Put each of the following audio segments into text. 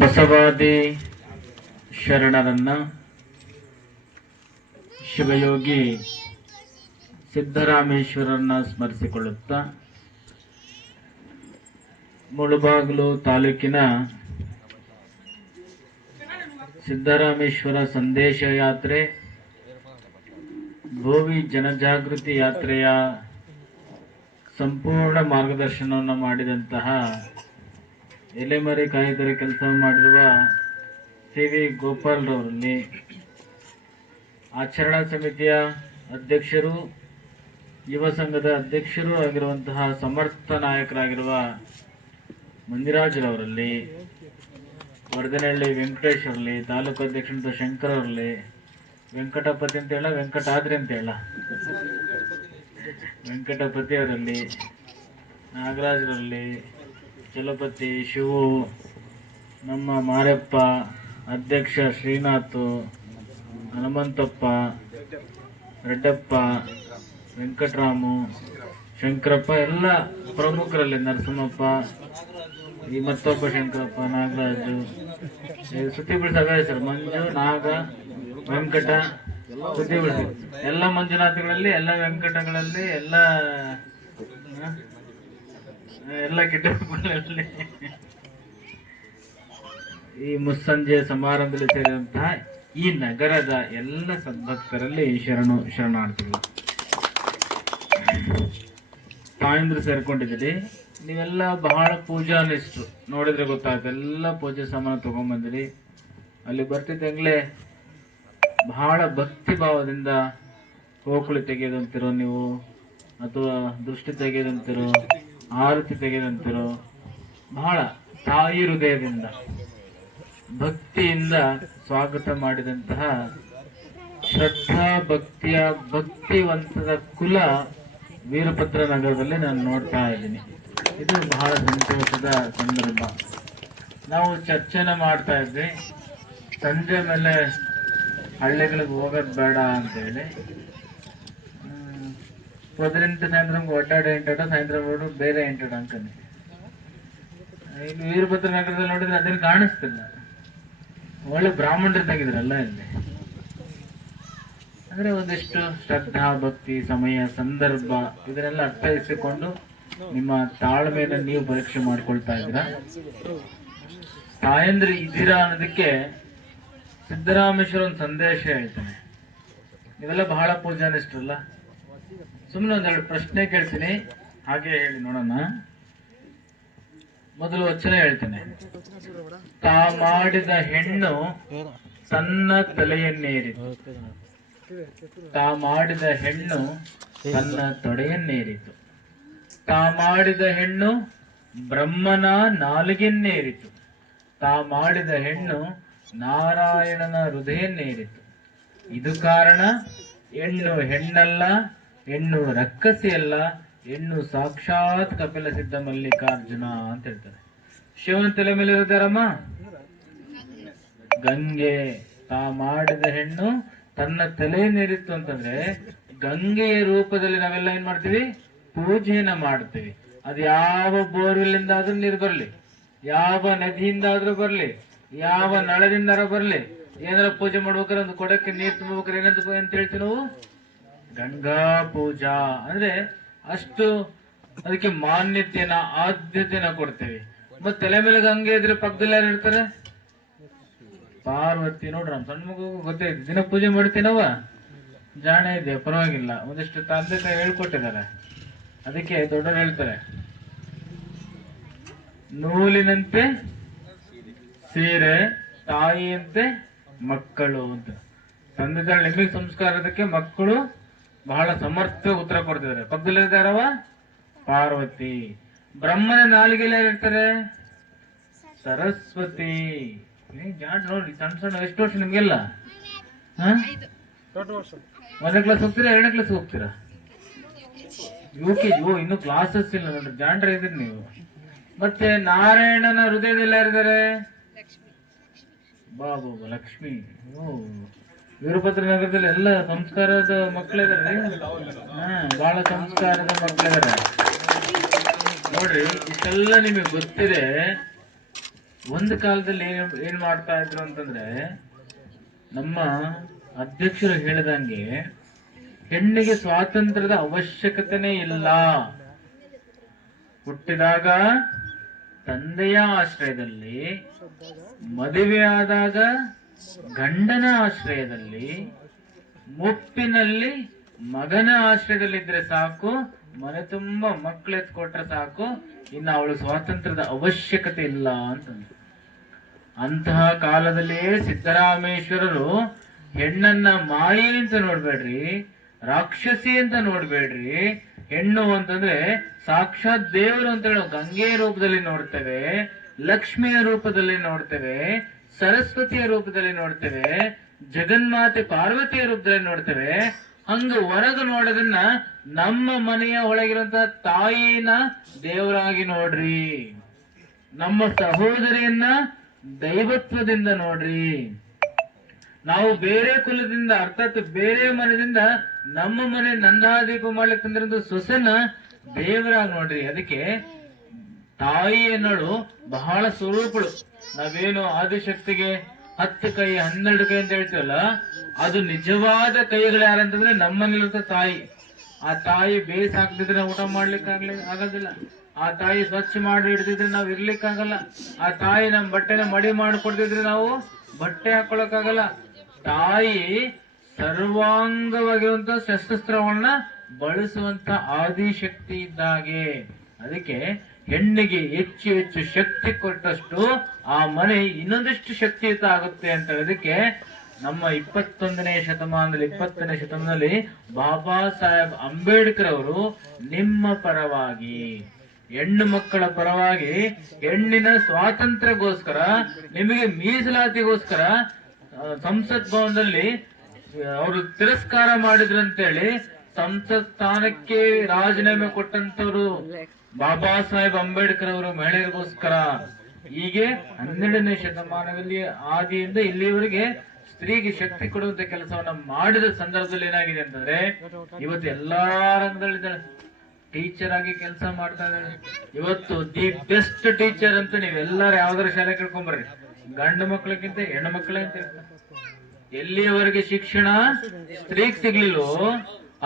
ಬಸವಾದಿ ಶರಣರನ್ನ ಶಿವಯೋಗಿ ಸಿದ್ದರಾಮೇಶ್ವರನ್ನ ಸ್ಮರಿಸಿಕೊಳ್ಳುತ್ತಾ ಮುಳಬಾಗಿಲು ತಾಲೂಕಿನ ಸಿದ್ದರಾಮೇಶ್ವರ ಸಂದೇಶ ಯಾತ್ರೆ ಭೋವಿ ಜನಜಾಗೃತಿ ಯಾತ್ರೆಯ ಸಂಪೂರ್ಣ ಮಾರ್ಗದರ್ಶನವನ್ನು ಮಾಡಿದಂತಹ ಎಲೆಮರೆ ಕಾಯ್ದರ ಕೆಲಸ ಮಾಡಿರುವ ಸಿ.ವಿ. ಗೋಪಾಲ್ರವರಲ್ಲಿ, ಆಚರಣಾ ಸಮಿತಿಯ ಅಧ್ಯಕ್ಷರು, ಯುವ ಸಂಘದ ಅಧ್ಯಕ್ಷರು ಆಗಿರುವಂತಹ ಸಮರ್ಥ ನಾಯಕರಾಗಿರುವ ಮಂದಿರಾಜರವರಲ್ಲಿ, ವರ್ಧನಹಳ್ಳಿ ವೆಂಕಟೇಶ್ ಅವರಲ್ಲಿ, ತಾಲೂಕು ಅಧ್ಯಕ್ಷರಾದ ಶಂಕರ್ ಅವರಲ್ಲಿ, ವೆಂಕಟಪತಿ ಅಂತ ಹೇಳ ವೆಂಕಟಾದ್ರಿ ಅಂತ ಹೇಳ ವೆಂಕಟಪತಿ ಅವರಲ್ಲಿ, ನಾಗರಾಜರಲ್ಲಿ, ಚಲಪತಿ ಶಿವು, ನಮ್ಮ ಮಾರಪ್ಪ, ಅಧ್ಯಕ್ಷ ಶ್ರೀನಾಥ್, ಹನುಮಂತಪ್ಪ, ರೆಡ್ಡಪ್ಪ, ವೆಂಕಟರಾಮು, ಶಂಕರಪ್ಪ, ಎಲ್ಲ ಪ್ರಮುಖರಲ್ಲಿ, ನರಸಿಂಹಪ್ಪ, ಈ ಮತ್ತೊಬ್ಬ ಶಂಕರಪ್ಪ, ನಾಗರಾಜು, ಸುದ್ದಿ ಬಿಡಿಸ ಸರ್, ಮಂಜು, ನಾಗ, ವೆಂಕಟ, ಸುದ್ದಿ ಬಿಡಿಸಿ ಎಲ್ಲ ಮಂಜುನಾಥಗಳಲ್ಲಿ, ಎಲ್ಲ ವೆಂಕಟಗಳಲ್ಲಿ, ಎಲ್ಲ ಕಿಟ್ಟಗಳಲ್ಲಿ ಈ ಮುಸ್ಸಂಜೆ ಸಮಾರಂಭದಲ್ಲಿ ಸೇರಿದಂತಹ ಈ ನಗರದ ಎಲ್ಲ ಸದ್ಭಕ್ತರಲ್ಲಿ ಶರಣಾರ್ಥಿಗಳು ತಾಯಂದ್ರು ಸೇರ್ಕೊಂಡಿದ್ದೀರಿ. ನೀವೆಲ್ಲ ಬಹಳ ಪೂಜಾನಿಷ್ಠರು, ನೋಡಿದ್ರೆ ಗೊತ್ತಾಗುತ್ತೆ. ಎಲ್ಲ ಪೂಜೆ ಸಾಮಾನು ತಗೊಂಡ್ಬಂದಿರಿ. ಅಲ್ಲಿ ಬರ್ತಿದ್ದಂಗ್ಲೇ ಬಹಳ ಭಕ್ತಿ ಭಾವದಿಂದ ಹೋಕಳಿ ತೆಗೆಯೋದಂತಿರೋ ನೀವು, ಅಥವಾ ದೃಷ್ಟಿ ತೆಗೆಯೋದಂತಿರೋ, ಆರತಿ ತೆಗೆದಂತರು, ಬಹಳ ತಾಯಿ ಹೃದಯದಿಂದ ಭಕ್ತಿಯಿಂದ ಸ್ವಾಗತ ಮಾಡಿದಂತಹ ಶ್ರದ್ಧಾ ಭಕ್ತಿಯ ಭಕ್ತಿವಂತದ ಕುಲ ವೀರಭದ್ರ ನಗರದಲ್ಲಿ ನಾನು ನೋಡ್ತಾ ಇದ್ದೀನಿ. ಇದು ಬಹಳ ಸಂತೋಷದ ಸಂದರ್ಭ. ನಾವು ಚರ್ಚೆನ ಮಾಡ್ತಾ ಇದ್ವಿ, ಸಂಜೆ ಮೇಲೆ ಹಳ್ಳಿಗಳಿಗೆ ಹೋಗೋದು ಬೇಡ ಅಂತೇಳಿ. పొద్దునంటే సాయంత్రం ಒಡ್ಡಾಡ ಎಂಟಾಡ, ಸಾಯಂಕಾಲ ಬೇರೆ ಎಂಟಾಡ ಅನ್ಕೊಂಡೆ. ಇಲ್ಲಿ ವೀರಭದ್ರ ನಗರದಲ್ಲಿ ನೋಡಿದ್ರೆ ಅದೇನು ಕಾಣಿಸ್ತಿಲ್ಲ. ಒಳ್ಳೆ ಬ್ರಾಹ್ಮಣರು ತೆಗಿದ್ರಲ್ಲ ಇಲ್ಲಿ. ಅಂದ್ರೆ ಒಂದಿಷ್ಟು ಶ್ರದ್ಧಾ ಭಕ್ತಿ, ಸಮಯ, ಸಂದರ್ಭ ಇದನ್ನೆಲ್ಲ ಅರ್ಥೈಸಿಕೊಂಡು ನಿಮ್ಮ ತಾಳ್ಮೆಯನ್ನು ನೀವು ಪರೀಕ್ಷೆ ಮಾಡ್ಕೊಳ್ತಾ ಇದ್ದೀರಾ. ತಾಯಂದ್ರೆ ಇದ್ದೀರಾ ಅನ್ನೋದಕ್ಕೆ ಸಿದ್ದರಾಮೇಶ್ವರ ಒಂದು ಸಂದೇಶ ಹೇಳ್ತಾನೆ. ನೀವೆಲ್ಲ ಬಹಳ ಪೂಜಾನಿಷ್ಠರಲ್ಲ, ಸುಮ್ಮನೆ ಒಂದೆರಡು ಪ್ರಶ್ನೆ ಕೇಳ್ತೀನಿ, ಹಾಗೆ ಹೇಳಿ ನೋಡೋಣ. ಮೊದಲು ವಚನ ಹೇಳ್ತೇನೆ. ತಾ ಮಾಡಿದ ಹೆಣ್ಣು ತನ್ನ ತಲೆಯನ್ನೇರಿತು, ತಾ ಮಾಡಿದ ಹೆಣ್ಣು ತನ್ನ ತೊಡೆಯನ್ನೇರಿತು, ತಾ ಮಾಡಿದ ಹೆಣ್ಣು ಬ್ರಹ್ಮನ ನಾಲಿಗೆಯನ್ನೇರಿತು, ತಾ ಮಾಡಿದ ಹೆಣ್ಣು ನಾರಾಯಣನ ಹೃದಯನ್ನೇರಿತು. ಇದು ಕಾರಣ ಹೆಣ್ಣು ಹೆಣ್ಣಲ್ಲ, ಹೆಣ್ಣು ರಕ್ಕಸಿ ಅಲ್ಲ, ಹೆಣ್ಣು ಸಾಕ್ಷಾತ್ ಕಪಿಲ ಸಿದ್ಧ ಮಲ್ಲಿಕಾರ್ಜುನ ಅಂತ ಹೇಳ್ತಾರೆ. ಶಿವನ ತಲೆ ಮೇಲೆ ಇರುತ್ತಾರಮ್ಮ ಗಂಗೆ. ತಾ ಮಾಡಿದ ಹೆಣ್ಣು ತನ್ನ ತಲೆಯನ್ನೇರಿತ್ತು ಅಂತಂದ್ರೆ ಗಂಗೆಯ ರೂಪದಲ್ಲಿ ನಾವೆಲ್ಲ ಏನ್ ಮಾಡ್ತೀವಿ? ಪೂಜೆಯನ್ನ ಮಾಡ್ತೀವಿ. ಅದು ಯಾವ ಬೋರ್ವೆಲ್ಲಿಂದ ಆದ್ರೂ ನೀರು ಬರ್ಲಿ, ಯಾವ ನದಿಯಿಂದಾದ್ರೂ ಬರ್ಲಿ, ಯಾವ ನಳದಿಂದಾರ ಬರ್ಲಿ, ಏನಾರ ಪೂಜೆ ಮಾಡ್ಬೇಕಾದ್ರೆ ಒಂದು ಕೊಡಕ್ಕೆ ನೀರು ತುಂಬಬೇಕಾದ್ರೆ ಏನಂತ ಅಂತ ಹೇಳ್ತೀವಿ ನಾವು? ಗಂಗಾ ಪೂಜಾ. ಅಂದ್ರೆ ಅಷ್ಟು ಅದಕ್ಕೆ ಮಾನ್ಯತೆಯನ್ನ, ಆದ್ಯತೆಯನ್ನ ಕೊಡ್ತೇವೆ. ಮತ್ತೆ ತಲೆ ಮೇಲೆ ಗಂಗೆ ಇದ್ರೆ ಪಕ್ಕದಲ್ಲಿ ಯಾರು ಇರ್ತಾರೆ? ಪಾರ್ವತಿ. ನೋಡ್ರ ಸಣ್ಣ ಮಗು ಗೊತ್ತೈತಿ, ದಿನ ಪೂಜೆ ಮಾಡ್ತೀನವ, ಜಾಣ ಇದೆ, ಪರವಾಗಿಲ್ಲ. ಒಂದಿಷ್ಟು ತಂದೆ ತಾಯಿ ಹೇಳ್ಕೊಟ್ಟಿದ್ದಾರೆ. ಅದಕ್ಕೆ ದೊಡ್ಡವರು ಹೇಳ್ತಾರೆ, ನೂಲಿನಂತೆ ಸೀರೆ, ತಾಯಿಯಂತೆ ಮಕ್ಕಳು ಅಂತ. ತಂದೆ ತಾಯಿ ನಿಮಗೆ ಸಂಸ್ಕಾರದಕ್ಕೆ ಮಕ್ಕಳು ಬಹಳ ಸಮರ್ಥ ಉತ್ತರ ಕೊಡ್ತಿದ್ದಾರೆ. ಪಕ್ಕದಲ್ಲಿದ್ದಾರವ ಪಾರ್ವತಿ. ಬ್ರಹ್ಮನ ನಾಲಿಗೆಯಲ್ಲಿ ಯಾರಿರ್ತಾರೆ? ಸರಸ್ವತಿ. ಜಾಡ್ ನೋಡಿ, ಸಣ್ಣ ಸಣ್ಣ. ಎಷ್ಟು ವರ್ಷ ನಿಮ್ಗೆಲ್ಲ? ಒಂದನೇ ಕ್ಲಾಸ್ ಹೋಗ್ತೀರಾ, ಎರಡನೇ ಕ್ಲಾಸ್ ಹೋಗ್ತೀರಾ? UKG. ಇನ್ನು ಕ್ಲಾಸಸ್ ಇಲ್ಲ ನೋಡ್ರಿ, ಜಾಂಡ್ರ ಇದ್ರಿ ನೀವು. ಮತ್ತೆ ನಾರಾಯಣನ ಹೃದಯದಲ್ಲಿ ಯಾರಿದ್ದಾರೆ? ಬಾಬು ಲಕ್ಷ್ಮಿ. ವೀರಭದ್ರ ನಗರದಲ್ಲಿ ಎಲ್ಲ ಸಂಸ್ಕಾರದ ಮಕ್ಕಳಿದ್ದಾರೆ. ಬಹಳ ಸಂಸ್ಕಾರದ ಮಕ್ಕಳಿದ್ದಾರೆ. ನೋಡ್ರಿ, ಇಷ್ಟೆಲ್ಲ ನಿಮಗೆ ಗೊತ್ತಿದೆ. ಒಂದು ಕಾಲದಲ್ಲಿ ಏನ್ ಮಾಡ್ತಾ ಇದ್ರು ಅಂತಂದ್ರೆ, ನಮ್ಮ ಅಧ್ಯಕ್ಷರು ಹೇಳಿದಂಗೆ ಹೆಣ್ಣಿಗೆ ಸ್ವಾತಂತ್ರ್ಯದ ಅವಶ್ಯಕತೆನೇ ಇಲ್ಲ. ಹುಟ್ಟಿದಾಗ ತಂದೆಯ ಆಶ್ರಯದಲ್ಲಿ, ಮದುವೆಯಾದಾಗ ಗಂಡನ ಆಶ್ರಯದಲ್ಲಿ, ಮುಪ್ಪಿನಲ್ಲಿ ಮಗನ ಆಶ್ರಯದಲ್ಲಿದ್ರೆ ಸಾಕು, ಮನೆ ತುಂಬಾ ಮಕ್ಕಳು ಎತ್ಕೊಟ್ರೆ ಸಾಕು, ಇನ್ನು ಅವಳು ಸ್ವಾತಂತ್ರ್ಯದ ಅವಶ್ಯಕತೆ ಇಲ್ಲ ಅಂತಂದ್ರು. ಅಂತಹ ಕಾಲದಲ್ಲಿಯೇ ಸಿದ್ದರಾಮೇಶ್ವರರು ಹೆಣ್ಣನ್ನ ಮಾಯಿ ಅಂತ ನೋಡ್ಬೇಡ್ರಿ, ರಾಕ್ಷಸಿ ಅಂತ ನೋಡ್ಬೇಡ್ರಿ. ಹೆಣ್ಣು ಅಂತಂದ್ರೆ ಸಾಕ್ಷಾತ್ ದೇವರು ಅಂತ ಹೇಳೋ ಗಂಗೆ ರೂಪದಲ್ಲಿ ನೋಡ್ತೇವೆ, ಲಕ್ಷ್ಮಿಯ ರೂಪದಲ್ಲಿ ನೋಡ್ತೇವೆ, ಸರಸ್ವತಿಯ ರೂಪದಲ್ಲಿ ನೋಡ್ತೇವೆ, ಜಗನ್ಮಾತೆ ಪಾರ್ವತಿಯ ರೂಪದಲ್ಲಿ ನೋಡ್ತೇವೆ. ಹಂಗ ಹೊರಗೆ ನೋಡೋದನ್ನ ನಮ್ಮ ಮನೆಯ ಒಳಗಿರುವಂತಹ ತಾಯಿನ ದೇವರಾಗಿ ನೋಡ್ರಿ, ನಮ್ಮ ಸಹೋದರಿಯನ್ನ ದೈವತ್ವದಿಂದ ನೋಡ್ರಿ. ನಾವು ಬೇರೆ ಕುಲದಿಂದ ಅರ್ಥಾತ್ ಬೇರೆ ಮನೆಯಿಂದ ನಮ್ಮ ಮನೆ ನಂದಾದೀಪ ಮಾಡ್ಲಿಕ್ಕೆ ತಂದಿರೋದು ಸೊಸೆನ ದೇವರಾಗಿ ನೋಡ್ರಿ. ಅದಕ್ಕೆ ತಾಯಿ ಅನ್ನೋಳು ಬಹಳ ಸ್ವರೂಪಳು. ನಾವೇನು ಆದಿಶಕ್ತಿಗೆ 10 ಕೈ 12 ಕೈ ಅಂತ ಹೇಳ್ತೀವಲ್ಲ, ಅದು ನಿಜವಾದ ಕೈಗಳು ಯಾರಂತಂದ್ರೆ ನಮ್ಮಲ್ಲಿರುತ್ತ ತಾಯಿ. ಆ ತಾಯಿ ಬೇಸ್ ಹಾಕ್ತಿದ್ರೆ ನಾವು ಊಟ ಮಾಡ್ಲಿಕ್ಕೆ ಆಗೋದಿಲ್ಲ. ಆ ತಾಯಿ ಸ್ವಚ್ಛ ಮಾಡಿ ಹಿಡ್ದಿದ್ರೆ ನಾವು ಇರ್ಲಿಕ್ಕಾಗಲ್ಲ. ಆ ತಾಯಿ ನಮ್ ಬಟ್ಟೆನ ಮಡಿ ಮಾಡಿಕೊಡ್ತಿದ್ರೆ ನಾವು ಬಟ್ಟೆ ಹಾಕೊಳಕ್ಕಾಗಲ್ಲ. ತಾಯಿ ಸರ್ವಾಂಗವಾಗಿರುವಂತ ಶಸ್ತ್ರಾಸ್ತ್ರಗಳನ್ನ ಬಳಸುವಂತ ಆದಿಶಕ್ತಿ ಇದ್ದಾಗೆ. ಅದಕ್ಕೆ ಹೆಣ್ಣಿಗೆ ಹೆಚ್ಚು ಹೆಚ್ಚು ಶಕ್ತಿ ಕೊಟ್ಟಷ್ಟು ಆ ಮನೆ ಇನ್ನೊಂದಿಷ್ಟು ಶಕ್ತಿಯುತ ಆಗುತ್ತೆ ಅಂತ ಹೇಳೋದಕ್ಕೆ ನಮ್ಮ 21ನೇ ಶತಮಾನದಲ್ಲಿ 20ನೇ ಶತಮಾನದಲ್ಲಿ ಬಾಬಾ ಸಾಹೇಬ್ ಅಂಬೇಡ್ಕರ್ ಅವರು ನಿಮ್ಮ ಪರವಾಗಿ, ಹೆಣ್ಣು ಮಕ್ಕಳ ಪರವಾಗಿ, ಹೆಣ್ಣಿನ ಸ್ವಾತಂತ್ರ್ಯಕ್ಕೋಸ್ಕರ, ನಿಮಗೆ ಮೀಸಲಾತಿಗೋಸ್ಕರ ಸಂಸತ್ ಭವನದಲ್ಲಿ ಅವರು ತಿರಸ್ಕಾರ ಮಾಡಿದ್ರಂತೇಳಿ ಸಂಸತ್ ಸ್ಥಾನಕ್ಕೆ ರಾಜೀನಾಮೆ ಕೊಟ್ಟಂತವ್ರು ಬಾಬಾ ಸಾಹೇಬ್ ಅಂಬೇಡ್ಕರ್ ಅವರು ಮಹಿಳೆಯರಿಗೋಸ್ಕರ. ಹೀಗೆ 12ನೇ ಶತಮಾನದಲ್ಲಿ ಆದಿಯಿಂದ ಇಲ್ಲಿವರೆಗೆ ಸ್ತ್ರೀಗೆ ಶಕ್ತಿ ಕೊಡುವಂತ ಕೆಲಸವನ್ನ ಮಾಡಿದ ಸಂದರ್ಭದಲ್ಲಿ ಏನಾಗಿದೆ ಅಂತಂದ್ರೆ, ಇವತ್ತು ಎಲ್ಲಾ ರಂಗದಲ್ಲಿದ್ದಾಳೆ. ಟೀಚರ್ ಆಗಿ ಕೆಲಸ ಮಾಡ್ತಾ ಇದ್ದಾಳೆ. ಇವತ್ತು ದಿ ಬೆಸ್ಟ್ ಟೀಚರ್ ಅಂತ ನೀವೆಲ್ಲರೂ ಯಾವ್ದಾರ ಶಾಲೆ ಕೇಳ್ಕೊಂಬರ್ರಿ, ಗಂಡು ಮಕ್ಕಳಿಗಿಂತ ಹೆಣ್ಣು ಮಕ್ಕಳೇ ಅಂತ ಹೇಳ್ತಾರೆ. ಎಲ್ಲಿಯವರೆಗೆ ಶಿಕ್ಷಣ ಸ್ತ್ರೀಗೆ ಸಿಗ್ಲಿಲ್ಲೋ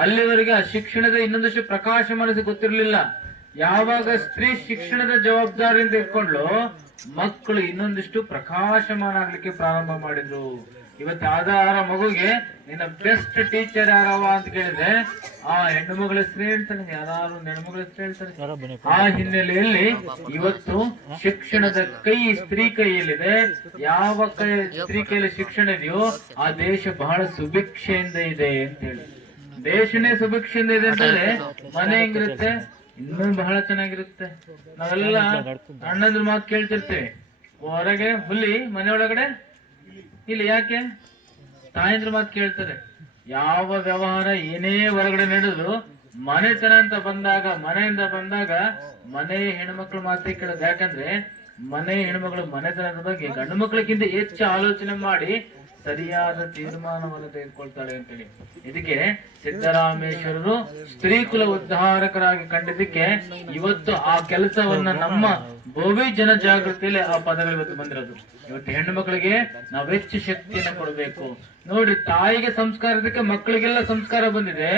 ಅಲ್ಲಿವರೆಗೆ ಆ ಶಿಕ್ಷಣದ ಇನ್ನೊಂದಷ್ಟು ಪ್ರಕಾಶಮಾನ ಗೊತ್ತಿರ್ಲಿಲ್ಲ. ಯಾವಾಗ ಸ್ತ್ರೀ ಶಿಕ್ಷಣದ ಜವಾಬ್ದಾರಿಯಿಂದ ಇಟ್ಕೊಂಡ್ಲು, ಮಕ್ಕಳು ಇನ್ನೊಂದಿಷ್ಟು ಪ್ರಕಾಶಮಾನ ಆಗ್ಲಿಕ್ಕೆ ಪ್ರಾರಂಭ ಮಾಡಿದ್ರು. ಇವತ್ತು ಆಧಾರ ಮಗುಗೆ ನಿನ್ನ ಬೆಸ್ಟ್ ಟೀಚರ್ ಯಾರವ ಅಂತ ಕೇಳಿದ್ರೆ ಆ ಹೆಣ್ಣು ಮಗಳ ಹೆಸರು ಹೇಳ್ತಾರೆ, ಯಾರು ಹೆಣ್ಮಗಳ ಹೆಸರು ಹೇಳ್ತಾರೆ. ಆ ಹಿನ್ನೆಲೆಯಲ್ಲಿ ಇವತ್ತು ಶಿಕ್ಷಣದ ಕೈ ಸ್ತ್ರೀ ಕೈಯಲ್ಲಿದೆ. ಯಾವ ಕೈ ಸ್ತ್ರೀ ಕೈಯಲ್ಲಿ ಶಿಕ್ಷಣ ಇದೆಯೋ ಆ ದೇಶ ಬಹಳ ಸುಭಿಕ್ಷೆಯಿಂದ ಇದೆ ಅಂತ ಹೇಳಿ. ದೇಶನೇ ಸುಭಿಕ್ಷೆಯಿಂದ ಇದೆ ಅಂತಂದ್ರೆ ಮನೆ ಹೆಂಗಿರುತ್ತೆ, ಇನ್ನೂ ಬಹಳ ಚೆನ್ನಾಗಿರುತ್ತೆ. ನಾವೆಲ್ಲ ಅಣ್ಣಂದ್ರ ಮಾತು ಕೇಳ್ತಿರ್ತೇವೆ, ಹೊರಗೆ ಹುಲಿ ಮನೆ ಒಳಗಡೆ ಇಲ್ಲಿ. ಯಾಕೆ? ತಾಯಂದ್ರ ಮಾತು ಕೇಳ್ತಾರೆ. ಯಾವ ವ್ಯವಹಾರ ಏನೇ ಹೊರಗಡೆ ನಡೆದ್ರು ಮನೆತನ ಅಂತ ಬಂದಾಗ, ಮನೆಯಿಂದ ಬಂದಾಗ ಮನೆ ಹೆಣ್ಮಕ್ಳು ಮಾತೇ ಕೇಳೋದು. ಯಾಕಂದ್ರೆ ಮನೆ ಹೆಣ್ಮಕ್ಳು ಮನೆತನದ ಬಗ್ಗೆ ಗಂಡು ಮಕ್ಕಳಿಗಿಂತ ಹೆಚ್ಚು ಆಲೋಚನೆ ಮಾಡಿ ಸರಿಯಾದ ತೀರ್ಮಾನವನ್ನು ತೆಗೆದುಕೊಳ್ತಾಳೆ ಅಂತೇಳಿ. ಇದಕ್ಕೆ ಸಿದ್ದರಾಮೇಶ್ವರರು ಸ್ತ್ರೀ ಕುಲ ಉದ್ಧಾರಕರಾಗಿ ಕಂಡಿದ್ದಕ್ಕೆ ಇವತ್ತು ಆ ಕೆಲಸವನ್ನ ನಮ್ಮ ಭವ್ಯ ಜನ ಜಾಗೃತಿಯಲ್ಲಿ ಆ ಪದಗಳು ಇವತ್ತು ಬಂದಿರೋದು. ಇವತ್ತು ಹೆಣ್ಣು ಮಕ್ಕಳಿಗೆ ನಾವು ಹೆಚ್ಚು ಶಕ್ತಿಯನ್ನು ಕೊಡಬೇಕು. ನೋಡ್ರಿ, ತಾಯಿಗೆ ಸಂಸ್ಕಾರ ಇದಕ್ಕೆ ಮಕ್ಕಳಿಗೆಲ್ಲ ಸಂಸ್ಕಾರ ಬಂದಿದೆ.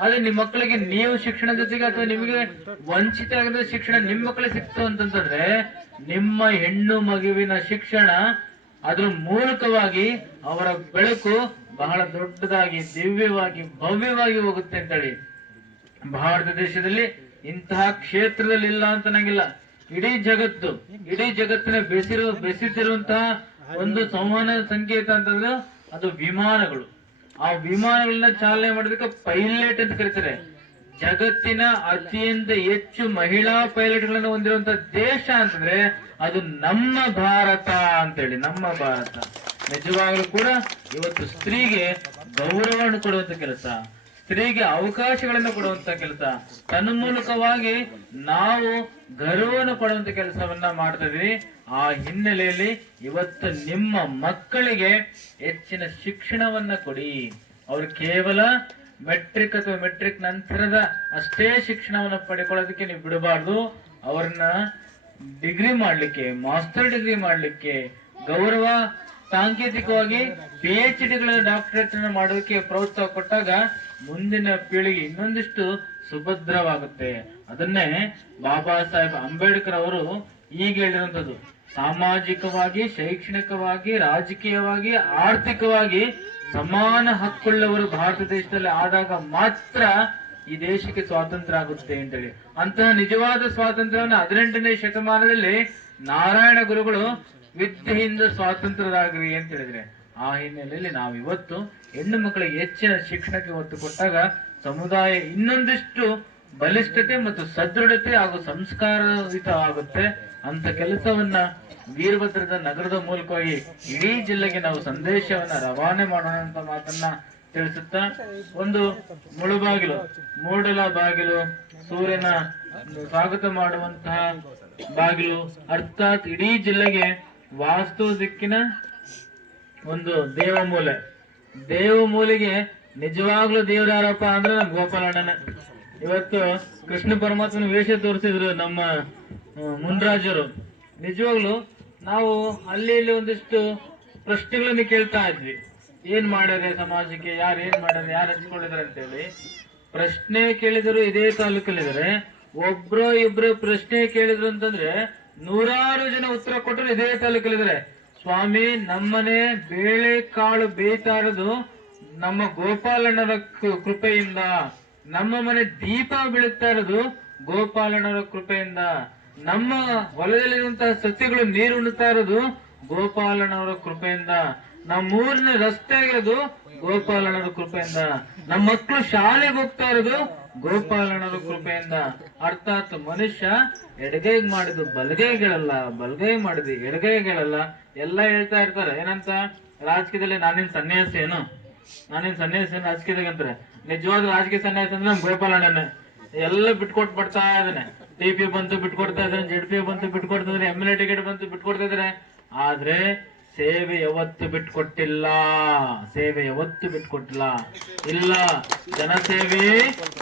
ಆದ್ರೆ ನಿಮ್ ಮಕ್ಕಳಿಗೆ ನೀವು ಶಿಕ್ಷಣ ಜೊತೆಗೆ ಅಥವಾ ನಿಮಗೆ ವಂಚಿತ ಆಗಿರೋ ಶಿಕ್ಷಣ ನಿಮ್ ಮಕ್ಕಳಿಗೆ ಸಿಕ್ತು ಅಂತಂದ್ರೆ ನಿಮ್ಮ ಹೆಣ್ಣು ಮಗುವಿನ ಶಿಕ್ಷಣ ಅದ್ರ ಮೂಲಕವಾಗಿ ಅವರ ಬೆಳಕು ಬಹಳ ದೊಡ್ಡದಾಗಿ ದಿವ್ಯವಾಗಿ ಭವ್ಯವಾಗಿ ಹೋಗುತ್ತೆ ಅಂತೇಳಿ. ಭಾರತ ದೇಶದಲ್ಲಿ ಇಂತಹ ಕ್ಷೇತ್ರದಲ್ಲಿ ಇಲ್ಲ ಅಂತ ನಂಗಿಲ್ಲ. ಇಡೀ ಜಗತ್ತಿನ ಬೆಸಿತಿರುವಂತಹ ಒಂದು ಸಂವಹನ ಸಂಕೇತ ಅಂತಂದ್ರೆ ಅದು ವಿಮಾನಗಳು. ಆ ವಿಮಾನಗಳನ್ನ ಚಾಲನೆ ಮಾಡೋದಕ್ಕೆ ಪೈಲಟ್ ಅಂತ ಕರೀತಾರೆ. ಜಗತ್ತಿನ ಅತ್ಯಂತ ಹೆಚ್ಚು ಮಹಿಳಾ ಪೈಲಟ್ ಗಳನ್ನ ಹೊಂದಿರುವಂತ ದೇಶ ಅಂತಂದ್ರೆ ಅದು ನಮ್ಮ ಭಾರತ ಅಂತೇಳಿ. ನಮ್ಮ ಭಾರತ ನಿಜವಾಗ್ಲೂ ಕೂಡ ಇವತ್ತು ಸ್ತ್ರೀಗೆ ಗೌರವವನ್ನು ಕೊಡುವಂತ ಕೆಲಸ, ಸ್ತ್ರೀಗೆ ಅವಕಾಶಗಳನ್ನು ಕೊಡುವಂತ ಕೆಲಸ, ತನ್ಮೂಲಕವಾಗಿ ನಾವು ಗೌರವವನ್ನು ಪಡುವಂತ ಕೆಲಸವನ್ನ ಮಾಡ್ತಿದ್ವಿ. ಆ ಹಿನ್ನೆಲೆಯಲ್ಲಿ ಇವತ್ತು ನಿಮ್ಮ ಮಕ್ಕಳಿಗೆ ಹೆಚ್ಚಿನ ಶಿಕ್ಷಣವನ್ನ ಕೊಡಿ. ಅವ್ರು ಕೇವಲ ಮೆಟ್ರಿಕ್ ಅಥವಾ ಮೆಟ್ರಿಕ್ ನಂತರದ ಅಷ್ಟೇ ಶಿಕ್ಷಣವನ್ನು ಪಡೆಕೊಳ್ಳೋದಕ್ಕೆ ನೀವು ಬಿಡಬಾರ್ದು. ಅವ್ರನ್ನ ಡಿಗ್ರಿ ಮಾಡ್ಲಿಕ್ಕೆ, ಮಾಸ್ಟರ್ ಡಿಗ್ರಿ ಮಾಡ್ಲಿಕ್ಕೆ, ಗೌರವ ಸಾಂಕೇತಿಕವಾಗಿ PhD ಡಾಕ್ಟರೇಟ್ ಮಾಡೋದಕ್ಕೆ ಪ್ರೋತ್ಸಾಹ ಕೊಟ್ಟಾಗ ಮುಂದಿನ ಪೀಳಿಗೆ ಇನ್ನೊಂದಿಷ್ಟು ಸುಭದ್ರವಾಗುತ್ತೆ. ಅದನ್ನೇ ಬಾಬಾ ಸಾಹೇಬ್ ಅಂಬೇಡ್ಕರ್ ಅವರು ಈಗ ಹೇಳಿರುವಂತದ್ದು, ಸಾಮಾಜಿಕವಾಗಿ, ಶೈಕ್ಷಣಿಕವಾಗಿ, ರಾಜಕೀಯವಾಗಿ, ಆರ್ಥಿಕವಾಗಿ ಸಮಾನ ಹಕ್ಕುಳ್ಳವರು ಭಾರತ ದೇಶದಲ್ಲಿ ಆದಾಗ ಮಾತ್ರ ಈ ದೇಶಕ್ಕೆ ಸ್ವಾತಂತ್ರ್ಯ ಆಗುತ್ತೆ ಅಂತೇಳಿ. ಅಂತಹ ನಿಜವಾದ ಸ್ವಾತಂತ್ರ್ಯವನ್ನು 18ನೇ ಶತಮಾನದಲ್ಲಿ ನಾರಾಯಣ ಗುರುಗಳು ವಿದ್ಯೆಯಿಂದ ಸ್ವಾತಂತ್ರ್ಯರಾಗ್ರಿ ಅಂತ ಹೇಳಿದ್ರೆ, ಆ ಹಿನ್ನೆಲೆಯಲ್ಲಿ ನಾವು ಇವತ್ತು ಹೆಣ್ಣು ಮಕ್ಕಳಿಗೆ ಹೆಚ್ಚಿನ ಶಿಕ್ಷಣಕ್ಕೆ ಒತ್ತು ಕೊಟ್ಟಾಗ ಸಮುದಾಯ ಇನ್ನೊಂದಿಷ್ಟು ಬಲಿಷ್ಠತೆ ಮತ್ತು ಸದೃಢತೆ ಹಾಗೂ ಸಂಸ್ಕಾರಯುತ ಆಗುತ್ತೆ. ಅಂತ ಕೆಲಸವನ್ನ ವೀರಭದ್ರದ ನಗರದ ಮೂಲಕವಾಗಿ ಇಡೀ ಜಿಲ್ಲೆಗೆ ನಾವು ಸಂದೇಶವನ್ನ ರವಾನೆ ಮಾಡೋಣ ಅಂತ ಮಾತನ್ನ ತಿಳಿಸುತ್ತಾ, ಒಂದು ಮುಳುಬಾಗಿಲು, ಮೂಡಲ ಬಾಗಿಲು, ಸೂರ್ಯನ ಸ್ವಾಗತ ಮಾಡುವಂತಹ ಬಾಗಿಲು, ಅರ್ಥಾತ್ ಇಡೀ ಜಿಲ್ಲೆಗೆ ವಾಸ್ತು ದಿಕ್ಕಿನ ಒಂದು ದೇವಮೂಲೆ. ದೇವಮೂಲೆಗೆ ನಿಜವಾಗ್ಲೂ ದೇವರಾರಪ್ಪ ಅಂದ್ರೆ ನಮ್ ಗೋಪಾಲಣ್ಣನ. ಇವತ್ತು ಕೃಷ್ಣ ಪರಮಾತ್ಮನ ವೇಷ ತೋರಿಸಿದ್ರು ನಮ್ಮ ಮುನ್ರಾಜರು. ನಿಜವಾಗ್ಲು ನಾವು ಅಲ್ಲಿ ಇಲ್ಲಿ ಒಂದಿಷ್ಟು ಪ್ರಶ್ನೆಗಳನ್ನು ಕೇಳ್ತಾ ಇದ್ವಿ, ಏನ್ ಮಾಡ್ಯಾರೆ ಸಮಾಜಕ್ಕೆ, ಯಾರು ಏನ್ ಮಾಡ್ಯಾರ, ಯಾರು ಹಚ್ಕೊಂಡಿದಾರೆ ಅಂತೇಳಿ. ಪ್ರಶ್ನೆ ಕೇಳಿದ್ರು ಇದೇ ತಾಲೂಕಲ್ಲಿದ್ದಾರೆ, ಒಬ್ರು ಇಬ್ರು ಪ್ರಶ್ನೆ ಕೇಳಿದ್ರು ಅಂತಂದ್ರೆ 100 ಜನ ಉತ್ತರ ಕೊಟ್ಟರು ಇದೇ ತಾಲೂಕಲ್ಲಿದ್ದಾರೆ. ಸ್ವಾಮಿ, ನಮ್ಮನೆ ಬೇಳೆ ಕಾಳು ಬೇಯ್ತಾ ಇರೋದು ನಮ್ಮ ಗೋಪಾಲಣ್ಣರ ಕೃಪೆಯಿಂದ, ನಮ್ಮ ಮನೆ ದೀಪ ಬೆಳಗ್ತಾ ಇರೋದು ಗೋಪಾಲಣ್ಣರ ಕೃಪೆಯಿಂದ, ನಮ್ಮ ಹೊಲದಲ್ಲಿರುವಂತಹ ಸಸ್ಯಗಳು ನೀರು ಉಣ್ತಾ ಇರೋದು ಗೋಪಾಲಣ್ಣವರ ಕೃಪೆಯಿಂದ, ನಮ್ಮೂರಿನ ರಸ್ತೆ ಆಗಿರೋದು ಗೋಪಾಲಣ್ಣರ ಕೃಪೆಯಿಂದ, ನಮ್ಮ ಮಕ್ಕಳು ಶಾಲೆಗೆ ಹೋಗ್ತಾ ಇರೋದು ಗೋಪಾಲಣ್ಣರ ಕೃಪೆಯಿಂದ. ಅರ್ಥಾತ್ ಮನುಷ್ಯ ಎಡಗೈಗೆ ಮಾಡಿದ್ದು ಬಲಗೈಗಳಲ್ಲ, ಬಲಗೈ ಮಾಡಿದ್ದು ಎಡಗೈಗಳಲ್ಲ. ಎಲ್ಲ ಹೇಳ್ತಾ ಇರ್ತಾರೆ ಏನಂತ, ರಾಜಕೀಯದಲ್ಲಿ ನಾನಿನ್ ಸನ್ಯಾಸ ಏನು, ರಾಜಕೀಯದಾಗ ಅಂತಾರೆ. ನಿಜವಾದ ರಾಜಕೀಯ ಸನ್ಯಾಸ ಅಂದ್ರೆ ನಮ್ ಗೋಪಾಲಣ್ಣನೇ. ಎಲ್ಲ ಬಿಟ್ಕೊಟ್ ಬರ್ತಾ ಇದ್ದಾನೆ. TP ಬಂತು ಬಿಟ್ಕೊಡ್ತಾ ಇದ್ದಾನೆ, ZP ಬಂತು ಬಿಟ್ಕೊಡ್ತಾ ಇದಾರೆ, MLA ಟಿಕೆಟ್ ಬಂತು ಬಿಟ್ಕೊಡ್ತಾ ಇದಾರೆ. ಆದ್ರೆ ಸೇವೆ ಯಾವತ್ತು ಬಿಟ್ಕೊಟ್ಟಿಲ್ಲ, ಇಲ್ಲ. ಜನಸೇವೆ,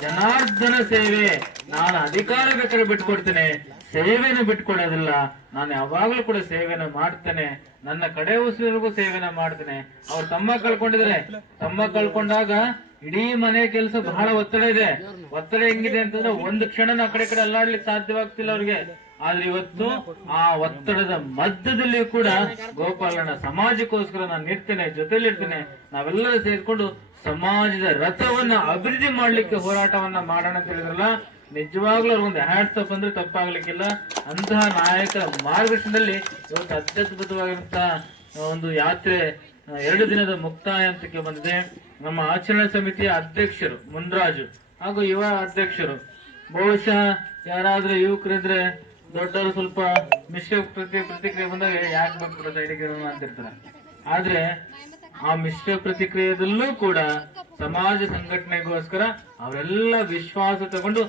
ಜನಾರ್ದನ ಸೇವೆ. ನಾನು ಅಧಿಕಾರ ಬೇಕಾದ್ರೆ ಬಿಟ್ಕೊಡ್ತೇನೆ, ಸೇವೆನ ಬಿಟ್ಕೊಡೋದಿಲ್ಲ. ನಾನು ಯಾವಾಗ್ಲೂ ಕೂಡ ಸೇವೆನ ಮಾಡ್ತೇನೆ, ನನ್ನ ಕಡೆ ಉಸಿರಿಗೂ ಸೇವೆನ ಮಾಡ್ತೇನೆ. ಅವ್ರು ತಮ್ಮ ಕಳ್ಕೊಂಡಾಗ ಇಡೀ ಮನೆ ಕೆಲಸ ಬಹಳ ಒತ್ತಡ ಇದೆ. ಒತ್ತಡ ಹೆಂಗಿದೆ ಅಂತಂದ್ರೆ ಒಂದು ಕ್ಷಣ ಆ ಕಡೆ ಅಲ್ಲಾಡ್ಲಿಕ್ಕೆ ಸಾಧ್ಯವಾಗ್ತಿಲ್ಲ ಅವ್ರಿಗೆ. ಆದ್ರೆ ಇವತ್ತು ಆ ಒತ್ತಡದ ಮಧ್ಯದಲ್ಲಿ ಕೂಡ ಗೋಪಾಲಣ್ಣ ಸಮಾಜಕ್ಕೋಸ್ಕರ ನಾನು ಇರ್ತೇನೆ, ಜೊತೆಲಿರ್ತೇನೆ, ನಾವೆಲ್ಲರೂ ಸೇರ್ಕೊಂಡು ಸಮಾಜದ ರಥವನ್ನ ಅಭಿವೃದ್ಧಿ ಮಾಡ್ಲಿಕ್ಕೆ ಹೋರಾಟವನ್ನ ಮಾಡೋಣ ಅಂತ ಹೇಳಿದ್ರಲ್ಲ. ನಿಜವಾಗ್ಲೂ ಅವ್ರಿಗೊಂದು ಹ್ಯಾಟ್ಸ್ ಆಫ್ ಅಂದ್ರೆ ತಪ್ಪಾಗ್ಲಿಕ್ಕಿಲ್ಲ. ಅಂತಹ ನಾಯಕರ ಮಾರ್ಗದರ್ಶನದಲ್ಲಿ ಇವತ್ತು ಅತ್ಯದ್ಭುತವಾಗಿರುವಂತಹ ಒಂದು ಯಾತ್ರೆ 2 ದಿನದ ಮುಕ್ತಾಯ ಹಂತಕ್ಕೆ ಬಂದಿದೆ. ನಮ್ಮ ಆಚರಣಾ ಸಮಿತಿಯ ಅಧ್ಯಕ್ಷರು ಮುನ್ರಾಜು ಹಾಗೂ ಯುವ ಅಧ್ಯಕ್ಷರು, ಬಹುಶಃ ಯಾರಾದ್ರೂ ಯುವಕರಿದ್ರೆ ದೊಡ್ಡವರು ಸ್ವಲ್ಪ ಮಿಶ್ರ ಪ್ರತಿಕ್ರಿಯೆ ಬಂದಾಗ ಯಾಕೆ ಬಂದ್ಬಿಡೋದು ಸೈಡಿಗೆ ಅಂತಿರ್ತಾರೆ. ಆದ್ರೆ ಆ ಮಿಶ್ರ ಪ್ರತಿಕ್ರಿಯೆದಲ್ಲೂ ಕೂಡ ಸಮಾಜ ಸಂಘಟನೆಗೋಸ್ಕರ ಅವರೆಲ್ಲ ವಿಶ್ವಾಸ ತಗೊಂಡು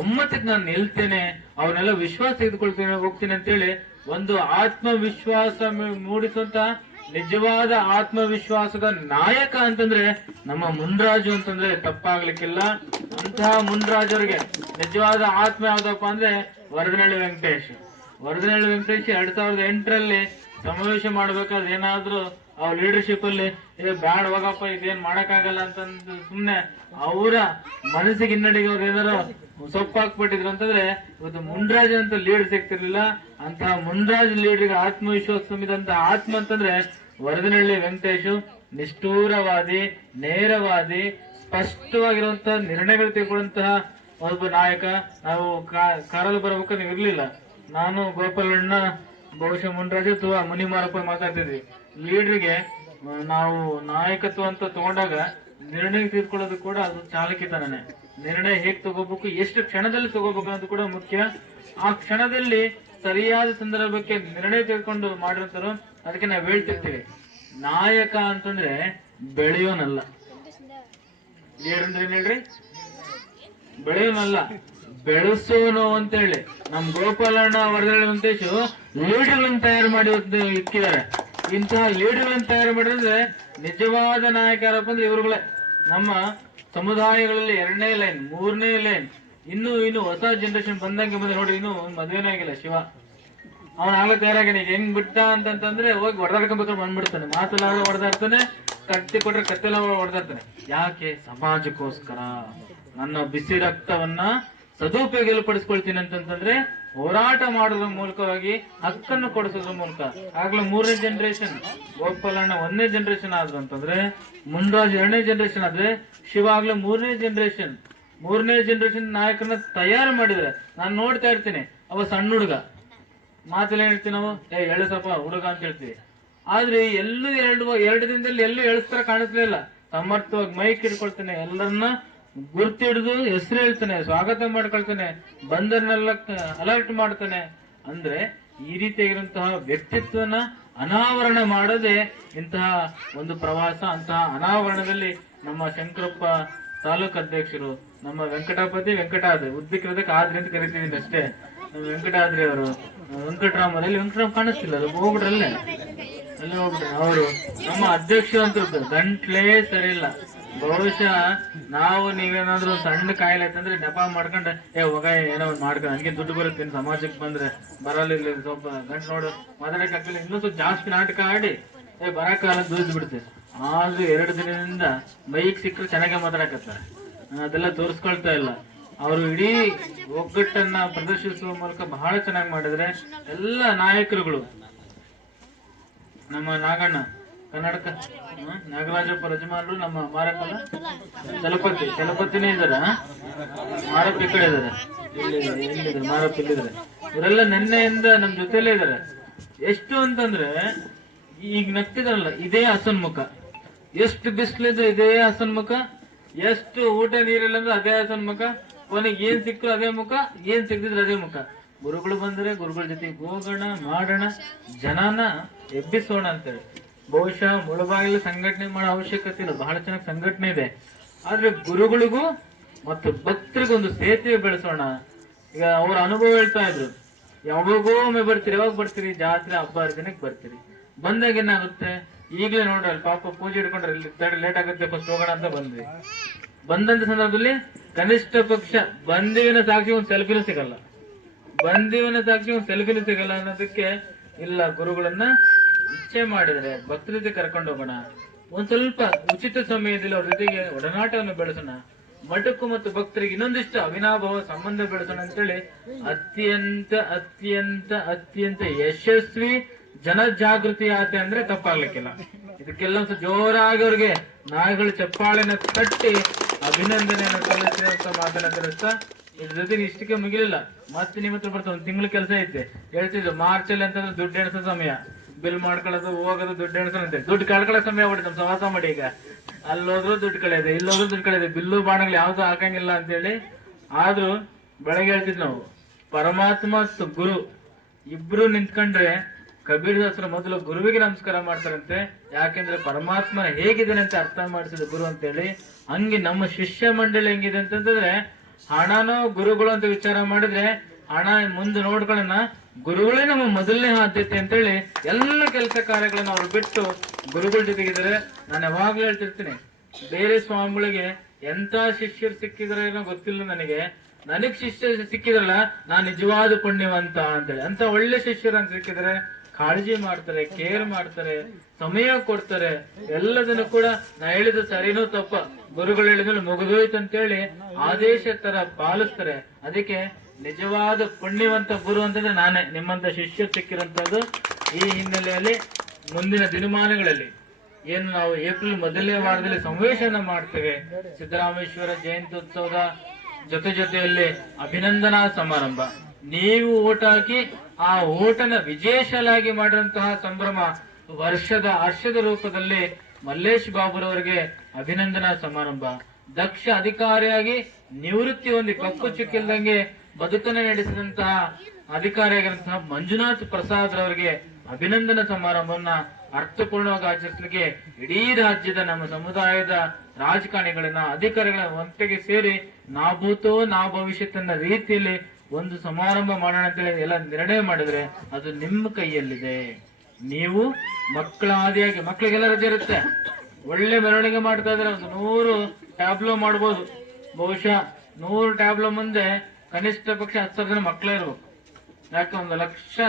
ಒಮ್ಮತಕ್ಕೆ ನಾನು ನಿಲ್ತೇನೆ, ಅವನ್ನೆಲ್ಲ ವಿಶ್ವಾಸ ತೆಗೆದುಕೊಳ್ತೇನೆ, ಹೋಗ್ತೇನೆ ಅಂತೇಳಿ ಒಂದು ಆತ್ಮವಿಶ್ವಾಸ ಮೂಡಿಸುವಂತ ನಿಜವಾದ ಆತ್ಮವಿಶ್ವಾಸದ ನಾಯಕ ಅಂತಂದ್ರೆ ನಮ್ಮ ಮುನ್ರಾಜು ಅಂತಂದ್ರೆ ತಪ್ಪಾಗ್ಲಿಕ್ಕಿಲ್ಲ. ಅಂತಹ ಮುನ್ರಾಜ್ ಅವರಿಗೆ ನಿಜವಾದ ಆತ್ಮ ಯಾವ್ದಪ್ಪ ಅಂದ್ರೆ ವರದನಹಳ್ಳಿ ವೆಂಕಟೇಶ್ 2008ರಲ್ಲಿ ಸಮಾವೇಶ ಮಾಡ್ಬೇಕಾದ್ರೆ ಏನಾದ್ರು ಅವ್ರ ಲೀಡರ್ಶಿಪ್ ಅಲ್ಲಿ ಬ್ಯಾಡ್ ಹೋಗಪ್ಪ ಇದೇನ್ ಮಾಡಕ್ಕಾಗಲ್ಲ ಅಂತಂದು ಸುಮ್ನೆ ಅವರ ಮನಸ್ಸಿಗೆ ಹಿನ್ನಡೆಗೆ ಅವ್ರು ಏನಾರು ಸೊಪ್ಪಾಕ್ಬಿಟ್ಟಿದ್ರು ಅಂತಂದ್ರೆ ಇವತ್ತು ಮುನ್ರಾಜ್ ಅಂತ ಲೀಡ್ ಸಿಗ್ತಿರ್ಲಿಲ್ಲ. ಅಂತಹ ಮುನ್ರಾಜ್ ಲೀಡರ್ಗೆ ಆತ್ಮವಿಶ್ವಾಸ ತುಂಬಿದಂತ ಆತ್ಮ ಅಂತಂದ್ರೆ ವರದನಹಳ್ಳಿ ವೆಂಕಟೇಶ್. ನಿಷ್ಠೂರವಾದಿ, ನೇರವಾದಿ, ಸ್ಪಷ್ಟವಾಗಿರುವಂತಹ ನಿರ್ಣಯಗಳು ತೆಗೆದುಕೊಳ್ಳುವಂತಹ ಒಬ್ಬ ನಾಯಕ. ನಾವು ಕಾರಲ್ಲಿ ಬರ್ಬೇಕಾದ್ರೆ ಇರ್ಲಿಲ್ಲ, ನಾನು ಗೋಪಾಲಣ್ಣ ಬಹುಶಃ ಮುನ್ರಾಜು ಅಥವಾ ಮುನಿಮಾರಪ್ಪ ಮಾತಾಡ್ತಿದ್ವಿ. ಲೀಡರ್ಗೆ ನಾವು ನಾಯಕತ್ವ ಅಂತ ತಗೊಂಡಾಗ ನಿರ್ಣಯ ತೆಗೆದುಕೊಳ್ಳೋದು ಕೂಡ ಅದು ಚಾಲಕಿತನೇ. ನಿರ್ಣಯ ಹೇಗ್ ತಗೋಬೇಕು, ಎಷ್ಟು ಕ್ಷಣದಲ್ಲಿ ತಗೋಬೇಕು ಅನ್ನೋದು ಕೂಡ ಮುಖ್ಯ. ಆ ಕ್ಷಣದಲ್ಲಿ ಸರಿಯಾದ ಸಂದರ್ಭಕ್ಕೆ ನಿರ್ಣಯ ತೆಗೆದುಕೊಂಡು ಮಾಡಿರ್ತಾರೋ. ಅದಕ್ಕೆ ನಾವ್ ಹೇಳ್ತಿರ್ತೀವಿ, ನಾಯಕ ಅಂತಂದ್ರೆ ಬೆಳೆಯೋನಲ್ಲ, ಲೀಡರ್ ಅಂದ್ರೆ ಏನ್ ಹೇಳ್ರಿ, ಬೆಳೆಯೋನಲ್ಲ ಬೆಳೆಸೋನು ಅಂತ ಹೇಳಿ. ನಮ್ ಗೋಪಾಲಣ್ಣ ವರದನಹಳ್ಳಿ ವೆಂಕಟೇಶ್ ಲೀಡರ್ಗಳನ್ನು ತಯಾರು ಮಾಡಿ ಇಕ್ಕಿದ್ದಾರೆ. ಇಂತಹ ಲೀಡರ್ಗಳನ್ನು ತಯಾರು ಮಾಡಿದ್ರೆ ನಿಜವಾದ ನಾಯಕ ಯಾರಪ್ಪ ಅಂದ್ರೆ ಇವ್ರುಗಳೇ. ನಮ್ಮ ಸಮುದಾಯಗಳಲ್ಲಿ 2ನೇ ಲೈನ್ 3ನೇ ಲೈನ್ ಇನ್ನು ಹೊಸ ಜನರೇಷನ್ ಬಂದಂಗೆ ಬಂದ್ರೆ ನೋಡಿ, ಇನ್ನು ಮದುವೆನೇ ಆಗಿಲ್ಲ ಶಿವ. ಅವನ ಆಗ್ಲೇ ತಯಾರಾಗಿನ. ಈಗ ಹೆಂಗ್ ಬಿಟ್ಟ ಅಂತಂದ್ರೆ ಹೋಗಿ ಹೊಡೆದಾಡ್ಕೊಂಡ್ಬೇಕಾದ್ರೆ ಬಂದ್ಬಿಡ್ತಾನೆ, ಮಾತೆಲ್ಲ ಹೊಡೆದಾಡ್ತಾನೆ, ಕತ್ತಿ ಕೊಟ್ರೆ ಕತ್ತೆಲ್ಲ ಹೊಡೆದಾಡ್ತಾನೆ. ಯಾಕೆ? ಸಮಾಜಕ್ಕೋಸ್ಕರ ನನ್ನ ಬಿಸಿ ರಕ್ತವನ್ನ ಸದುಪಯೋಗ ಪಡಿಸ್ಕೊಳ್ತೀನಿ ಅಂತಂದ್ರೆ ಹೋರಾಟ ಮಾಡೋದ್ರ ಮೂಲಕವಾಗಿ ಹಕ್ಕನ್ನು ಕೊಡಿಸೋದ್ರ ಮೂಲಕ. ಆಗ್ಲೇ 3ನೇ ಜನರೇಷನ್ ಗೋಪಾಲಣ್ಣ 1ನೇ ಜನರೇಷನ್ ಆದ್ರು ಅಂತಂದ್ರೆ, ಮುನ್ರಾಜ್ 2ನೇ ಜನರೇಷನ್ ಆದ್ರೆ, ಶಿವ ಆಗ್ಲೇ 3ನೇ ಜನರೇಷನ್ ನಾಯಕರನ್ನ ತಯಾರು ಮಾಡಿದ್ರೆ. ನಾನು ನೋಡ್ತಾ ಇರ್ತೀನಿ, ಅವ ಸಣ್ಣ ಹುಡುಗ, ಮಾತೆಲ್ಲ ಹೇಳ್ತೀವಿ ನಾವು, ಎಳಸಪ್ಪ ಹುಡುಗ ಅಂತ ಹೇಳ್ತೀವಿ. ಆದ್ರೆ ಎರಡು ದಿನದಲ್ಲಿ ಎಲ್ಲೂ ಎಳಿಸ್ತಾರ ಕಾಣಿಸ್ಲೇ ಇಲ್ಲ. ಸಮರ್ಥವಾಗಿ ಮೈಕ್ ಹಿಡ್ಕೊಳ್ತಾನೆ, ಎಲ್ಲರನ್ನ ಗುರ್ತಿ ಹಿಡಿದು ಹೆಸರು ಹೇಳ್ತಾನೆ, ಸ್ವಾಗತ ಮಾಡ್ಕೊಳ್ತಾನೆ, ಬಂದರ್ನೆಲ್ಲ ಅಲರ್ಟ್ ಮಾಡ್ತಾನೆ. ಅಂದ್ರೆ ಈ ರೀತಿಯಾಗಿರುವಂತಹ ವ್ಯಕ್ತಿತ್ವನ ಅನಾವರಣ ಮಾಡೋದೇ ಇಂತಹ ಒಂದು ಪ್ರವಾಸ. ಅಂತಹ ಅನಾವರಣದಲ್ಲಿ ನಮ್ಮ ಶಂಕರಪ್ಪ ತಾಲೂಕು ಅಧ್ಯಕ್ಷರು, ನಮ್ಮ ವೆಂಕಟಾದ್ರಿ ಉದ್ದಿಕ್ರದಕ್ಕೆ ಆದ್ರಿ ಅಂತ ಕರಿತಿದ್ದೀನಿ ಅಷ್ಟೇ, ನಮ್ಮ ವೆಂಕಟಾದ್ರಿ ಅವರು, ವೆಂಕಟರಾಮ್ ಕಾಣಿಸ್ತಿಲ್ಲ, ಅದು ಹೋಗ್ಬಿಟ್ರಲ್ಲೇ ಅಲ್ಲೇ ಹೋಗ್ಬಿಟ್ರೆ ಅವರು. ನಮ್ಮ ಅಧ್ಯಕ್ಷರು ಅಂತ ಗಂಟ್ಲೇ ಸರಿ ಇಲ್ಲ. ಬಹುಶಃ ನಾವು ನೀವೇನಾದ್ರು ಸಣ್ಣ ಕಾಯಿಲೆ ಅಂತಂದ್ರೆ ನೆಪ ಮಾಡ್ಕೊಂಡ್ರೆ ಹೋಗ ಏನೋ ಒಂದು ಮಾಡ್ಕೊಂಡು ಹಂಗೆ ದುಡ್ಡು ಬರುತ್ತೆ, ಸಮಾಜಕ್ಕೆ ಬಂದ್ರೆ ಬರಲ್ಲ, ಸ್ವಲ್ಪ ಗಂಟು ನೋಡು ಮಾತಾಡಕ್ ಆಗ್ತಿಲ್ಲ, ಇನ್ನೂ ಸ್ವಲ್ಪ ಜಾಸ್ತಿ ನಾಟಕ ಆಡಿ ಬರಕಾಲ ದುಡ್ದು ಬಿಡುತ್ತೆ. ಆದ್ರೂ 2 ದಿನದಿಂದ ಮೈಕ್ ಸಿಕ್ಕರೆ ಚೆನ್ನಾಗೆ ಮಾತಾಡಕತ್ತಾರೆ, ಅದೆಲ್ಲ ತೋರಿಸ್ಕೊಳ್ತಾ ಇಲ್ಲ. ಅವರು ಇಡೀ ಒಗ್ಗಟ್ಟನ್ನ ಪ್ರದರ್ಶಿಸುವ ಮೂಲಕ ಬಹಳ ಚೆನ್ನಾಗಿ ಮಾಡಿದ್ರೆ. ಎಲ್ಲ ನಾಯಕರುಗಳು, ನಮ್ಮ ನಾಗಣ್ಣ ಕರ್ನಾಟಕ ನಾಗರಾಜಪ್ಪ ರಜಮಾನರು, ನಮ್ಮ ಮಾರಪ್ಪನ ಚಲಪತಿನೇ ಇದಾರ, ಮಾರಪ್ಪ ಈ ಕಡೆ ಇದಾರೆ, ಇಲ್ಲಿದ್ದಾರೆ ಮಾರಪ್ಪ ಇಲ್ಲಿದ್ದಾರೆ. ಇವರೆಲ್ಲ ನಿನ್ನೆಯಿಂದ ನಮ್ ಜೊತೆಲೇ ಇದಾರೆ. ಎಷ್ಟು ಅಂತಂದ್ರೆ ಈಗ ನಗ್ತಿದಾರಲ್ಲ ಇದೇ ಹಸನ್ಮುಖ, ಎಷ್ಟು ಬಿಸಿಲಿದ್ರೆ ಇದೇ ಹಸನ್ಮುಖ, ಎಷ್ಟು ಊಟ ನೀರಿಲ್ಲ ಅಂದ್ರೆ ಅದೇ ಹಸನ್ಮುಖ, ಕೊನೆಗೆ ಏನ್ ಸಿಕ್ಕರು ಅದೇ ಮುಖ, ಏನ್ ಸಿಕ್ತಿದ್ರೆ ಅದೇ ಮುಖ. ಗುರುಗಳು ಬಂದ್ರೆ ಗುರುಗಳ ಜೊತೆಗೆ ಹೋಗೋಣ, ಮಾಡೋಣ, ಜನನ ಎಬ್ಬಿಸೋಣ ಅಂತೇಳಿ. ಬಹುಶಃ ಮುಳುಬಾಗಿಲು ಸಂಘಟನೆ ಮಾಡೋ ಅವಶ್ಯಕತೆ ಇಲ್ಲ, ಬಹಳ ಚೆನ್ನಾಗಿ ಸಂಘಟನೆ ಇದೆ. ಆದ್ರೆ ಗುರುಗಳಿಗೂ ಮತ್ತು ಭಕ್ತರಿಗೂ ಒಂದು ಸೇತುವೆ ಬೆಳೆಸೋಣ. ಈಗ ಅವ್ರ ಅನುಭವ ಹೇಳ್ತಾ ಇದ್ರು, ಯಾವಾಗೋ ಒಮ್ಮೆ ಬರ್ತೀರಿ, ಯಾವಾಗ ಬರ್ತೀರಿ? ಜಾತ್ರೆ ಹಬ್ಬ ಹರಿದಿನಕ್ಕೆ ಬರ್ತೀರಿ. ಬಂದಾಗ ಏನಾಗುತ್ತೆ? ಈಗಲೇ ನೋಡ್ರಿ ಪಾಪ ಪೂಜೆ ಇಟ್ಕೊಂಡ್ರೆ ಲೇಟ್ ಆಗುತ್ತೆ, ಫಸ್ಟ್ ಹೋಗೋಣ ಅಂತ ಬಂದ್ವಿ. ಬಂದಂತ ಸಂದರ್ಭದಲ್ಲಿ ಕನಿಷ್ಠ ಪಕ್ಷ ಬಂದಿವಿನ ಸಾಕ್ಷಿ ಒಂದು ಸೆಲ್ಫಿನೂ ಸಿಗಲ್ಲ, ಅನ್ನೋದಕ್ಕೆ ಇಲ್ಲ. ಗುರುಗಳನ್ನ ಇಚ್ಛೆ ಮಾಡಿದ್ರೆ ಭಕ್ತರ ಜೊತೆ ಕರ್ಕೊಂಡು ಹೋಗೋಣ, ಒಂದ್ ಸ್ವಲ್ಪ ಉಚಿತ ಸಮಯದಲ್ಲಿ ಅವ್ರ ಜೊತೆಗೆ ಒಡನಾಟವನ್ನು ಬೆಳೆಸೋಣ, ಮಠಕ್ಕೂ ಮತ್ತು ಭಕ್ತರಿಗೆ ಇನ್ನೊಂದಿಷ್ಟು ಅವಿನಾಭಾವ ಸಂಬಂಧ ಬೆಳೆಸೋಣ ಅಂತೇಳಿ ಅತ್ಯಂತ ಅತ್ಯಂತ ಅತ್ಯಂತ ಯಶಸ್ವಿ ಜನಜಾಗೃತಿ ಯಾತ್ರೆ ಅಂದ್ರೆ ತಪ್ಪಾಗ್ಲಿಕ್ಕಿಲ್ಲ. ಇದಕ್ಕೆಲ್ಲ ಒಂದು ಜೋರಾಗಿ ಅವ್ರಿಗೆ ನಾಯಿಗಳು ಚಪ್ಪಾಳೆನ ತಟ್ಟಿ ಅಭಿನಂದನೆಯನ್ನು ಸಲ್ಲಿಸಿ ಅಂತ ಮಾತನ್ನ ತಿಳಿಸ್ತಾ, ಇದ್ರ ಜೊತೆಗೆ ಇಷ್ಟಕ್ಕೆ ಮುಗಿಲಿಲ್ಲ. ಮತ್ತೆ ನಿಮ್ಮ ಹತ್ರ ಬರ್ತಾ ಒಂದು ತಿಂಗಳ ಕೆಲಸ ಐತೆ ಹೇಳ್ತಿದ್ರು. ಮಾರ್ಚ್ ಅಲ್ಲಿ ಅಂತಂದ್ರೆ ದುಡ್ಡು ಎಣಿಸೋ ಸಮಯ, ಬಿಲ್ ಮಾಡ್ಕೊಳ್ಳೋದು, ಹೋಗೋದು, ದುಡ್ಡು ಎಣಿಸೋದಂತೆ. ದುಡ್ಡು ಕಳ್ಕೊಳ್ಳೋ ಸಮಯ ಆಗ್ಬಿಟ್ಟು ನಮ್ ಸವಾಸ ಮಾಡಿ. ಈಗ ಅಲ್ಲೋದ್ರು ದುಡ್ಡು ಕಳೆಯದೆ, ಇಲ್ಲೋದ್ರು ದುಡ್ಡು ಕಳೆಯದೆ, ಬಿಲ್ಲು ಬಾಣಗಳು ಯಾವ್ದು ಹಾಕಂಗಿಲ್ಲ ಅಂತೇಳಿ. ಆದ್ರೂ ಬೆಳಗ್ಗೆ ಹೇಳ್ತಿದ್ ನಾವು, ಪರಮಾತ್ಮ ಮತ್ತು ಗುರು ಇಬ್ರು ನಿಂತ್ಕೊಂಡ್ರೆ ಕಬೀರದಾಸರು ಮೊದಲು ಗುರುವಿಗೆ ನಮಸ್ಕಾರ ಮಾಡ್ತಾರಂತೆ. ಯಾಕೆಂದ್ರೆ ಪರಮಾತ್ಮ ಹೇಗಿದ್ದಾನೆ ಅಂತ ಅರ್ಥ ಮಾಡಿಸಿದ ಗುರು ಅಂತೇಳಿ. ಹಂಗೆ ನಮ್ಮ ಶಿಷ್ಯ ಮಂಡಳಿ ಹೆಂಗಿದೆ ಅಂತಂದ್ರೆ, ಹಣನೋ ಗುರುಗಳು ಅಂತ ವಿಚಾರ ಮಾಡಿದ್ರೆ ಹಣ ಮುಂದೆ ನೋಡ್ಕೊಳ್ಳೋಣ, ಗುರುಗಳೇ ನಮ್ಮ ಮೊದಲನೇ ಆದ್ಯತೆ ಅಂತೇಳಿ ಎಲ್ಲ ಕೆಲಸ ಕಾರ್ಯಗಳನ್ನ ಅವ್ರು ಬಿಟ್ಟು ಗುರುಗಳ ಜೊತೆಗಿದ್ದಾರೆ. ನಾನು ಯಾವಾಗ್ಲೂ ಹೇಳ್ತಿರ್ತೀನಿ, ಬೇರೆ ಸ್ವಾಮಿಗಳಿಗೆ ಎಂತ ಶಿಷ್ಯರು ಸಿಕ್ಕಿದ್ರೆ ಏನೋ ಗೊತ್ತಿಲ್ಲ ನನಗ್ ಶಿಷ್ಯ ಸಿಕ್ಕಿದ್ರಲ್ಲ ನಾನ್ ನಿಜವಾದ ಪುಣ್ಯವಂತ ಅಂತೇಳಿ. ಅಂತ ಒಳ್ಳೆ ಶಿಷ್ಯರು ಅಂತ ಸಿಕ್ಕಿದ್ರೆ ಕಾಳಜಿ ಮಾಡ್ತಾರೆ, ಕೇರ್ ಮಾಡ್ತಾರೆ, ಸಮಯ ಕೊಡ್ತಾರೆ. ಎಲ್ಲದನ್ನು ಕೂಡ ನಾ ಹೇಳಿದ ಸರಿನೂ ತಪ್ಪ, ಗುರುಗಳು ಹೇಳಿದ್ರೆ ಮುಗಿದೋಯ್ತು ಅಂತೇಳಿ ಆದೇಶ ತರ ಪಾಲಿಸ್ತಾರೆ. ಅದಕ್ಕೆ ನಿಜವಾದ ಪುಣ್ಯವಂತ ಗುರು ಅಂತಂದ್ರೆ ನಾನೇ, ನಿಮ್ಮಂತ ಶಿಷ್ಯರು ಸಿಕ್ಕಿರಂತದ್ದು. ಈ ಹಿನ್ನೆಲೆಯಲ್ಲಿ ಮುಂದಿನ ದಿನಮಾನಗಳಲ್ಲಿ ಏನು ನಾವು ಏಪ್ರಿಲ್ ಮೊದಲನೇ ವಾರದಲ್ಲಿ ಸಮಾವೇಶನ ಮಾಡ್ತೇವೆ. ಸಿದ್ದರಾಮೇಶ್ವರ ಜಯಂತ್ಯುತ್ಸವದ ಜೊತೆಯಲ್ಲಿ ಅಭಿನಂದನಾ ಸಮಾರಂಭ. ನೀವು ಓಟ್ ಹಾಕಿ ಆ ಓಟನ ವಿಜಯಶಾಲಾಗಿ ಮಾಡಿದಂತಹ ಸಂಭ್ರಮ ಹರ್ಷದ ರೂಪದಲ್ಲಿ ಮಲ್ಲೇಶ್ ಬಾಬುರವರಿಗೆ ಅಭಿನಂದನಾ ಸಮಾರಂಭ. ದಕ್ಷ ಅಧಿಕಾರಿಯಾಗಿ ನಿವೃತ್ತಿ ಹೊಂದಿ ಕಪ್ಪು ಚುಕ್ಕಿಲ್ದಂಗೆ ಬದುಕನ್ನು ನಡೆಸಿದಂತಹ ಅಧಿಕಾರಿಯಾಗಿರುವಂತಹ ಮಂಜುನಾಥ್ ಪ್ರಸಾದ್ ರವರಿಗೆ ಅಭಿನಂದನಾ ಸಮಾರಂಭವನ್ನ ಅರ್ಥಪೂರ್ಣವಾಗಿ ಆಚರಿಸಲಿಕ್ಕೆ ಇಡೀ ರಾಜ್ಯದ ನಮ್ಮ ಸಮುದಾಯದ ರಾಜಕಾರಣಿಗಳನ್ನ ಅಧಿಕಾರಿಗಳನ್ನ ಒಟ್ಟಿಗೆ ಸೇರಿ ನಾಭೂತೋ ನಾ ಭವಿಷ್ಯತ್ ರೀತಿಯಲ್ಲಿ ಒಂದು ಸಮಾರಂಭ ಮಾಡೋಣ ಅಂತೇಳಿ ಎಲ್ಲ ನಿರ್ಣಯ ಮಾಡಿದ್ರೆ ಅದು ನಿಮ್ಮ ಕೈಯಲ್ಲಿದೆ. ನೀವು ಮಕ್ಕಳ ಆದಿಯಾಗಿ, ಮಕ್ಕಳಿಗೆಲ್ಲ ರಜೆ ಇರುತ್ತೆ, ಒಳ್ಳೆ ಮೆರವಣಿಗೆ ಮಾಡ್ತಾ ಇದ್ರೆ ಒಂದು 100 ಟ್ಯಾಬ್ಲೋ ಮಾಡ್ಬೋದು. ಬಹುಶಃ 100 ಟ್ಯಾಬ್ಲ ಮುಂದೆ ಕನಿಷ್ಠ ಪಕ್ಷ 10,000 ಜನ ಮಕ್ಕಳೇ ಇರ್ಬೇಕು. ಯಾಕೆ 1,00,000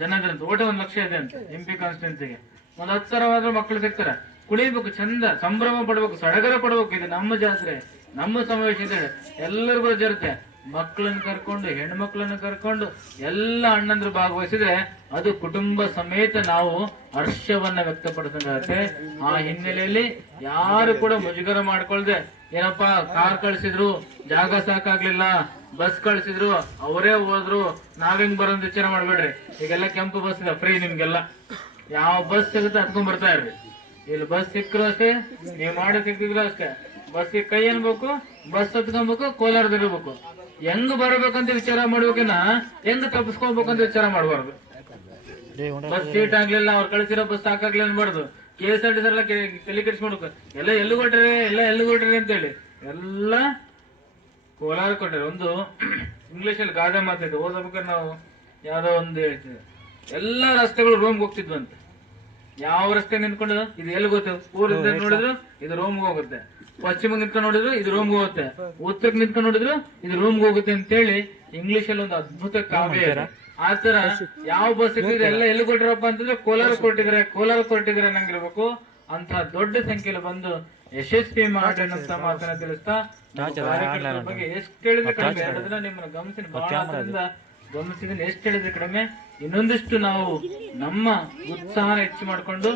ಜನ ಇದ್ರಂತೆ, ಓಟ 1,00,000 ಇದೆ ಅಂತ MP ಕಾನ್ಸ್ಟಿಟ್ಯೂನ್ಸಿಗೆ. 10,000 ಮಕ್ಕಳು ಸಿಗ್ತಾರೆ, ಕುಣಿಬೇಕು, ಚಂದ ಸಂಭ್ರಮ ಪಡ್ಬೇಕು, ಸಡಗರ ಪಡ್ಬೇಕು. ಇದು ನಮ್ಮ ಜಾತ್ರೆ, ನಮ್ಮ ಸಮಾವೇಶ ಇದೆ, ಎಲ್ಲರಿಗೂ ಜರುತ್ತೆ. ಮಕ್ಕಳನ್ನು ಕರ್ಕೊಂಡು, ಹೆಣ್ಮಕ್ಳನ್ನು ಕರ್ಕೊಂಡು ಎಲ್ಲ ಅಣ್ಣಂದ್ರು ಭಾಗವಹಿಸಿದ್ರೆ ಅದು ಕುಟುಂಬ ಸಮೇತ ನಾವು ಹರ್ಷವನ್ನ ವ್ಯಕ್ತಪಡಿಸಂಗಾಗತ್ತೆ. ಆ ಹಿನ್ನೆಲೆಯಲ್ಲಿ ಯಾರು ಕೂಡ ಮುಜುಗರ ಮಾಡ್ಕೊಳ್ದೆ, ಏನಪ್ಪಾ ಕಾರ್ ಕಳ್ಸಿದ್ರು, ಜಾಗ ಸಾಕಾಗ್ಲಿಲ್ಲ, ಬಸ್ ಕಳ್ಸಿದ್ರು, ಅವರೇ ಹೋದ್ರು, ನಾವಿಂಗ್ ಬರೋದ್ ವಿಚಾರ ಮಾಡ್ಬೇಡ್ರಿ. ಈಗೆಲ್ಲ ಕೆಂಪು ಬಸ್ ಇದೆ, ಫ್ರೀ ನಿಮ್ಗೆಲ್ಲ. ಯಾವ ಬಸ್ ಸಿಗುತ್ತೆ ಹತ್ಕೊಂಡ್ ಬರ್ತಾ ಇರ್ರಿ. ಇಲ್ಲಿ ಬಸ್ ಸಿಕ್ಕರು ಅಷ್ಟೇ, ನೀವು ಮಾಡಿ ಸಿಕ್ಕಿದ್ರು ಅಷ್ಟೇ. ಬಸ್ಗೆ ಕೈ ಅನ್ಬೇಕು, ಬಸ್ ಹತ್ಕೊಬೇಕು, ಕೋಲಾರದಿರ್ಬೇಕು. ಹೆಂಗ್ ಬರ್ಬೇಕಂತ ವಿಚಾರ ಮಾಡ್ಬೇಕನ್ನ ಹೆಂಗ್ ತಪ್ಪಿಸ್ಕೊಬೇಕಂತ ವಿಚಾರ ಮಾಡಬಾರ್ದು. ಬಸ್ ಸೀಟ್ ಆಗ್ಲಿಲ್ಲ, ಅವ್ರು ಕಳಿಸಿರೋ ಬಸ್ ಸಾಕಾಗ್ಲಿಲ್ಲ ಅನ್ಬಾರ್ದು. KSRTC ಎಲ್ಲ ತಲೆ ಕೆಡಿಸ್ಕೊಡ್ಬೇಕು. ಎಲ್ಲ ಎಲ್ಲಿ ಕೊಟ್ರಿ ಅಂತೇಳಿ ಎಲ್ಲ ಕೋಲಾರ ಕೊಟ್ಟಾರೆ. ಒಂದು ಇಂಗ್ಲಿಷ್ ಅಲ್ಲಿ ಗಾದೆ ಮಾತಿದೆ, ಓದಬೇಕಾದ್ರೆ ನಾವು ಯಾವ್ದೋ ಒಂದು ಹೇಳ್ತಿದ್ದೆ, ಎಲ್ಲಾ ರಸ್ತೆಗಳು ರೋಮ್ಗೆ ಹೋಗ್ತಿದ್ವಂತೆ. ಯಾವ ರಸ್ತೆ ನಿಂತ್ಕೊಂಡು ಇದು ಎಲ್ಲಿ ಗೊತ್ತೆ, ಪೂರ್ವದಿಂದ ನೋಡಿದ್ರು ಇದು ರೋಮ್ಗೆ ಹೋಗುತ್ತೆ, ಪಶ್ಚಿಮ ನಿಂತ್ಕೊಂಡು ನೋಡಿದ್ರು ಇದು ರೋಮ್ಗೆ ಹೋಗುತ್ತೆ, ಉತ್ತರಕ್ಕೆ ನಿಂತ್ಕೊಂಡು ನೋಡಿದ್ರು ಇದು ರೋಮ್ಗೆ ಹೋಗುತ್ತೆ ಅಂತೇಳಿ ಇಂಗ್ಲಿಷ್ ಅಲ್ಲಿ ಒಂದು ಅದ್ಭುತ ಕಾವ್ಯ ಇದೆ. ಆತರ ಯಾವ ಬಸ್ ಇದ್ರೆ ಎಲ್ಲ ಎಲ್ಲಿ ಕೊಟ್ಟಿರಪ್ಪ ಅಂತಂದ್ರೆ ಕೋಲಾರ ಕೊಟ್ಟಿದ್ರೆ ನಂಗಿರ್ಬೇಕು. ಅಂತ ದೊಡ್ಡ ಸಂಖ್ಯೆಯಲ್ಲಿ ಬಂದು ಯಶಸ್ವಿ ಮಾಡಿ ಅಂತ ಮಾತನ್ನ ತಿಳಿಸ್ತಾ ಕಾರ್ಯಕರ್ತರ ಬಗ್ಗೆ ಎಷ್ಟು ಹೇಳಿದ್ರೆ ಕಡಿಮೆ. ಅದನ್ನ ನಿಮ್ಮನ್ನ ಗಮನಿಸಿದ್ರೆ ಎಷ್ಟು ಹೇಳಿದ್ರೆ ಕಡಿಮೆ. ಇನ್ನೊಂದಿಷ್ಟು ನಾವು ನಮ್ಮ ಉತ್ಸಾಹ ಹೆಚ್ಚು ಮಾಡಿಕೊಂಡು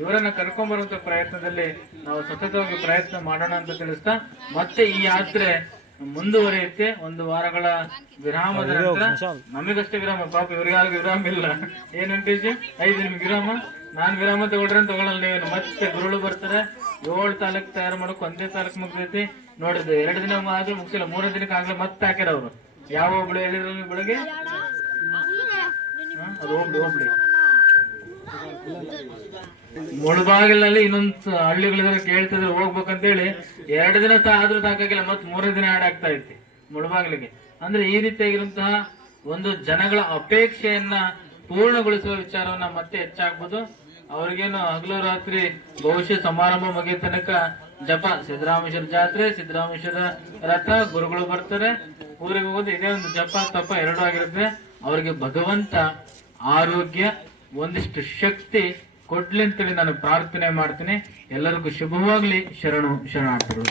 ಇವರನ್ನ ಕರ್ಕೊಂಡ್ಬರುವಂತ ಪ್ರಯತ್ನದಲ್ಲಿ ನಾವು ಸತತವಾಗಿ ಪ್ರಯತ್ನ ಮಾಡೋಣ ಅಂತ ತಿಳಿಸ್ತಾ, ಮತ್ತೆ ಈ ಯಾತ್ರೆ ಮುಂದುವರಿಯುತ್ತೆ. 1 ವಾರಗಳ ವಿರಾಮದ ನಂತರ, ನಮಗಷ್ಟೇ ವಿರಾಮ, ಪಾಪ ಇವ್ರಿಗಾಗ ವಿರಾಮ ಇಲ್ಲ. ಏನ್ ವೆಂಕಟೇಶ್, 5 ನಿಮ್ಗೆ ವಿರಾಮ? ನಾನ್ ವಿರಾಮ ತಗೊಳ್ರಿ ಅಂತ ತಗೊಳಲ್ಲ. ನೀವೇನು ಮತ್ತೆ ಗುರುಳು ಬರ್ತಾರೆ. 7 ತಾಲೂಕ್ ತಯಾರು ಮಾಡಕ್ 1ನೇ ತಾಲೂಕ್ ಮುಗ್ದೈತಿ ನೋಡಿದ್ರೆ. 2 ದಿನ ಆದ್ರೂ ಮುಗಿಸಿಲ್ಲ, 3ನೇ ದಿನಕ್ಕೆ ಆಗ್ಲೇ ಮತ್ತೆ ಹಾಕ್ಯಾರ ಅವ್ರು. ಯಾವ ಹೋಬ್ಳಿ ಹೇಳಿದ್ರು ಬೆಳಗ್ಗೆ? ಅದು ಹೋಬ್ಳಿ ಮುಳಬಾಗಿಲಲ್ಲಿ ಇನ್ನೊಂದು ಹಳ್ಳಿಗಳಿದ್ರೆ ಕೇಳ್ತಿದ್ರೆ ಹೋಗ್ಬೇಕಂತೇಳಿ 2 ದಿನ ಆದ್ರೂ ಸಾಕಾಗಿಲ್ಲ, ಮತ್ 3ನೇ ದಿನ ಆಡ್ ಆಗ್ತಾ ಐತಿ ಮುಳಬಾಗಿಲಿಗೆ. ಅಂದ್ರೆ ಈ ರೀತಿಯಾಗಿರುವಂತಹ ಒಂದು ಜನಗಳ ಅಪೇಕ್ಷೆಯನ್ನ ಪೂರ್ಣಗೊಳಿಸುವ ವಿಚಾರವನ್ನ ಮತ್ತೆ ಹೆಚ್ಚಾಗ್ಬೋದು. ಅವ್ರಿಗೇನು ಹಗಲು ರಾತ್ರಿ ಬಹುಶಃ ಸಮಾರಂಭ ಮುಗಿಯ ತನಕ ಜಪ, ಸಿದ್ದರಾಮೇಶ್ವರ ಜಾತ್ರೆ, ಸಿದ್ದರಾಮೇಶ್ವರ ರಥ, ಗುರುಗಳು ಬರ್ತಾರೆ, ಊರಿಗೆ ಹೋಗೋದು, ಇದೇ ಒಂದು ಜಪ ತಪ 2 ಆಗಿರುತ್ತೆ. ಅವ್ರಿಗೆ ಭಗವಂತ ಆರೋಗ್ಯ, ಒಂದಿಷ್ಟು ಶಕ್ತಿ ಕೊಡ್ಲಿ ಅಂತೇಳಿ ನಾನು ಪ್ರಾರ್ಥನೆ ಮಾಡ್ತೀನಿ. ಎಲ್ಲರಿಗೂ ಶುಭವಾಗ್ಲಿ. ಶರಣಾರ್ಥಿಗಳು.